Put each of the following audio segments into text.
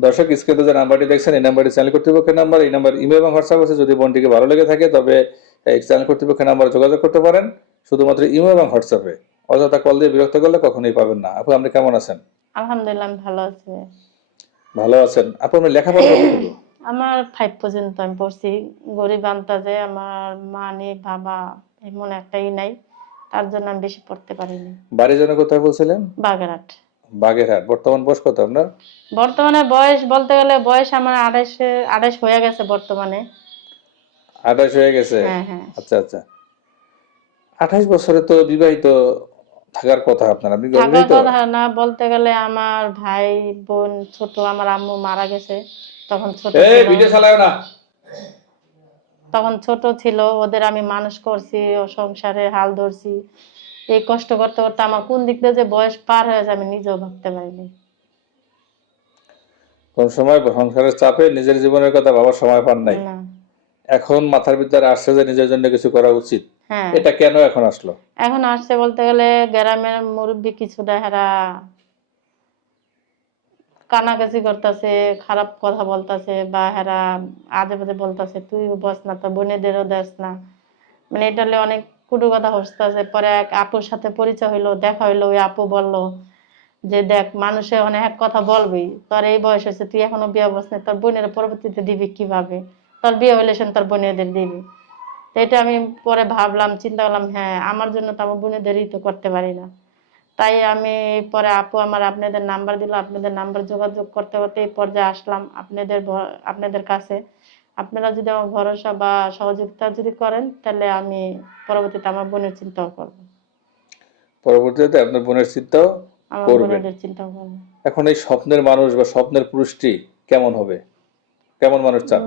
দর্শক স্ক্রিনে যে নাম্বারটি দেখছেন এই নাম্বারটি চ্যানেল কর্তৃপক্ষের নাম্বার এই নাম্বার ইমেল এবং হোয়াটসঅ্যাপ আছে। যদি বোনটিকে ভালো লেগে থাকে তবে এই চ্যানেল কর্তৃপক্ষের নাম্বারে যোগাযোগ করতে পারেন। শুধুমাত্র ইমেল এবং হোয়াটসঅ্যাপে অযথা কল দিয়ে বিরক্ত করলে কখনোই পাবেন না। আপু আপনি কেমন আছেন? আলহামদুলিল্লাহ ভালো আছি। ভালো আছেন। আপু আপনি লেখাপড়া কতটুকু? আমার ফাইভ পর্যন্ত আমি পড়ছি। গরিব আন্তাজে আমার মা নেই বাবা এমন একটাই নাই। তার জন্য আমি বেশি পড়তে পারিনি। বাড়ি যেন কোথায় বলছিলেন? বাগেরহাট। বাগেরহাট। বর্তমান বয়স কত আপনার? বর্তমানে বয়স বলতে গেলে বয়স আমার আড়াইশে আড়াইশ হয়ে গেছে বর্তমানে। আঠাশ হয়ে গেছে? হ্যাঁ হ্যাঁ। আচ্ছা আচ্ছা। আঠাশ বছরে তো বিবাহিত থাকার কথা আপনার আপনি থাকার কথা না বলতে গেলে আমার ভাই বোন ছোট আমার আম্মু মারা গেছে। তখন ছোট এই। ভিডিও চালায় না। তখন ছোট ছিল ওদের আমি মানুষ করছি ও সংসারে হাল ধরছি। এই কষ্ট করতে করতে আমার কোন দিক দিয়ে যে বয়স পার হয়ে যায় আমি নিজেও ভাবতে পারিনি। কোন সময় সংসারের চাপে নিজের জীবনের কথা বাবার সময় পান নাই। এখন মাথার ভিতরে আসছে যে নিজের জন্য কিছু করা উচিত। হ্যাঁ। এটা কেন এখন আসলো? এখন আসছে বলতে গেলে গ্রামের মুরব্বী কিছুটা হেরা কানাকাছি করতেছে খারাপ কথা বলতাছে বা হেরা আজে বাজে বলতাছে তুই বস না তোর বোনেদেরও দেস না। মানে এটা হলে অনেক কুটু কথা হসতেছে পরে এক আপুর সাথে পরিচয় হইল, দেখা হইল, ওই আপু বলল যে, দেখ, মানুষে অনেক কথা বলবি, তোর এই বয়স হয়েছে, তুই এখনও বিয়ে বস তোর বোনের পরবর্তীতে দিবি কীভাবে? তোর বিয়ে হইলে সে তোর বোনেদের দিবি। তো এটা আমি পরে ভাবলাম, চিন্তা করলাম হ্যাঁ আমার জন্য তো আমার বোনেদেরই তো করতে পারি না। তাই আমি পরে আপু আমার আপনাদের নাম্বার দিল, আপনাদের নাম্বার যোগাযোগ করতে করতে এই পর্যায়ে আসলাম, আপনাদের আপনাদের কাছে। আপনারা যদি আমার ভরসা বা সহযোগিতা যদি করেন তাহলে আমি পরবর্তীতে আমার বোনের চিন্তাও করব। পরবর্তীতে আপনার বোনের চিন্তাও করবেন। চিন্তাও করব। এখন এই স্বপ্নের মানুষ বা স্বপ্নের পুরুষটি কেমন হবে? কেমন মানুষ চান?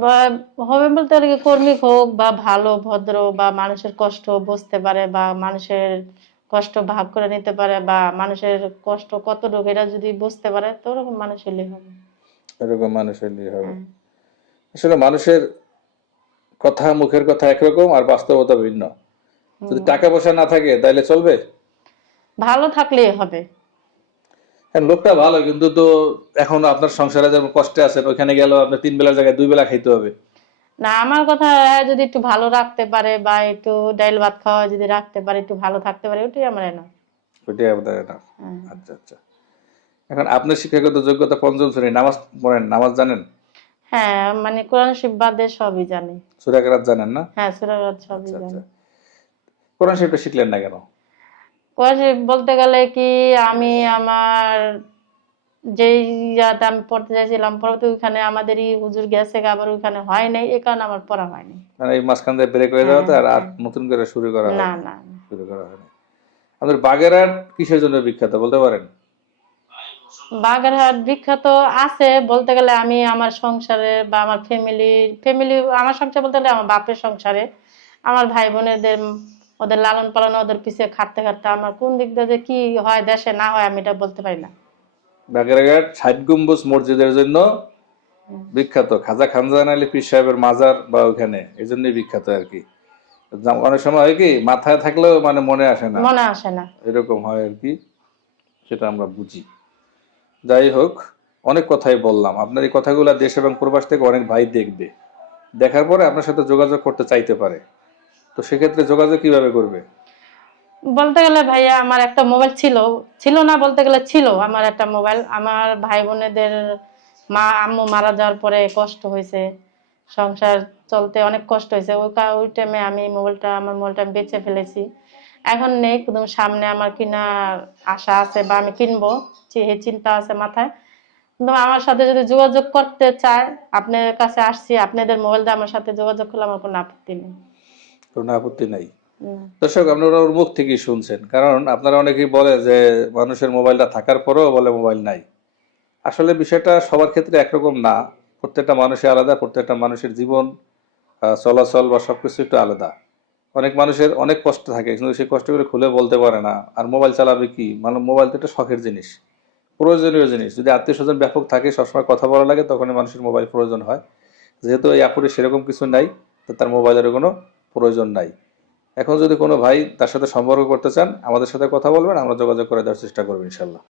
হবে বলতে আর কি কর্মী হোক বা ভালো ভদ্র বা মানুষের কষ্ট বুঝতে পারে বা মানুষের কষ্ট ভাগ করে নিতে পারে বা মানুষের কষ্ট কতটুকু এটা যদি বুঝতে পারে তো ওরকম মানুষ হলেই হবে। এরকম মানুষ হলেই হবে। হ্যাঁ। আসলে মানুষের কথা মুখের কথা একরকম আর বাস্তবতা ভিন্ন। যদি টাকা পয়সা না থাকে তাহলে চলবে? ভালো থাকলেই হবে। হ্যাঁ লোকটা ভালো কিন্তু তো এখন আপনার সংসারে যেমন কষ্টে আছেন ওখানে গেলেও আপনার তিন বেলার জায়গায় দুই বেলা খাইতে হবে। না আমার কথা হ্যাঁ, যদি একটু ভালো রাখতে পারে বা একটু ডাইল ভাত খাওয়া যদি রাখতে পারে একটু ভালো থাকতে পারে ওটাই আমার না ওইটাই আপনার এটা আচ্ছা আচ্ছা। এখন আপনার শিক্ষাগত যোগ্যতা পঞ্চম শ্রেণি নামাজ পড়েন নামাজ জানেন? হ্যাঁ মানে কোরআন শিব বাদে সবই জানি। সুরাকেরাত জানেন না? হ্যাঁ সুরাবাদ সবই আচ্ছা জানি। আচ্ছা। কোরআন শরীফটা শিখলেন না কেন? কোরআন শরীফ বলতে গেলে কি আমি আমার যেই ইয়াতে আমি পড়তে চাইছিলাম পরবর্তী ওইখানে আমাদেরই হুজুর গেছে আবার ওইখানে হয় নাই এই কারণে আমার পড়া হয়নি। মানে এই মাঝখান দিয়ে ব্রেক হয়ে যাওয়াতে আর আর নতুন করে শুরু করা হয় না না না। শুরু করা হয়নি। আমাদের বাগেরহাট কিসের জন্য বিখ্যাত বলতে পারেন? বাগেরহাট বিখ্যাত আছে বলতে গেলে আমি আমার সংসারে বা আমার ফ্যামিলি ফ্যামিলি আমার সংসার বলতে গেলে আমার বাপের সংসারে। আমার ভাই বোনেদের ওদের লালন পালন ওদের পিছিয়ে খাটতে খাটতে আমার কোন দিক দিয়ে যে কি হয় দেশে না হয় আমি এটা বলতে পারি না। বাগেরহাট ষাট গম্বুজ মসজিদের জন্য বিখ্যাত। খাজা খানজান আলী পীর সাহেবের মাজার বা ওখানে এই জন্যই বিখ্যাত আর কি। অনেক সময় হয় কি মাথায় থাকলেও মানে মনে আসে না। মনে আসে না। এরকম হয় আর কি সেটা আমরা বুঝি। যাই হোক, অনেক কথাই বললাম। আপনার এই কথাগুলো দেশ এবং প্রবাস থেকে অনেক ভাই দেখবে। দেখার পরে আপনার সাথে যোগাযোগ করতে চাইতে পারে। তো সেক্ষেত্রে যোগাযোগ কীভাবে করবে? বলতে গেলে ভাইয়া, আমার একটা মোবাইল ছিল। ছিল না বলতে গেলে ছিল আমার একটা মোবাইল। আমার ভাই বোনেদের মা, আম্মু মারা যাওয়ার পরে কষ্ট হয়েছে। সংসার চলতে অনেক কষ্ট হয়েছে। ওই ওই টাইমে আমি মোবাইলটা, আমার মোবাইলটা বেচে ফেলেছি। এখন নেই একদম সামনে আমার কেনার আশা আছে বা আমি কিনবো চিন্তা আছে মাথায়। কিন্তু আমার সাথে যদি যোগাযোগ করতে চায় আপনার কাছে আসছি আপনাদের মোবাইল দিয়ে আমার সাথে যোগাযোগ করলে আমার কোনো আপত্তি নেই। কোনো আপত্তি নাই। দর্শক আপনারা ওর মুখ থেকেই শুনছেন কারণ আপনারা অনেকেই বলে যে মানুষের মোবাইলটা থাকার পরেও বলে মোবাইল নাই। আসলে বিষয়টা সবার ক্ষেত্রে একরকম না প্রত্যেকটা মানুষের আলাদা প্রত্যেকটা মানুষের জীবন চলাচল বা সবকিছু একটু আলাদা। অনেক মানুষের অনেক কষ্ট থাকে, কিন্তু সেই কষ্টগুলো খুলে বলতে পারে না। আর মোবাইল চালাবে কি? মানে মোবাইল তো একটা শখের জিনিস, প্রয়োজনীয় জিনিস। যদি আত্মীয় স্বজন ব্যাপক থাকে, সবসময় কথা বলা লাগে, তখনই মানুষের মোবাইল প্রয়োজন হয়। যেহেতু এই আপুরে সেরকম কিছু নাই, তো তার মোবাইলের কোনো প্রয়োজন নাই। এখন যদি কোনো ভাই তার সাথে সম্পর্ক করতে চান, আমাদের সাথে কথা বলবেন, আমরা যোগাযোগ করে দেওয়ার চেষ্টা করব ইনশাল্লাহ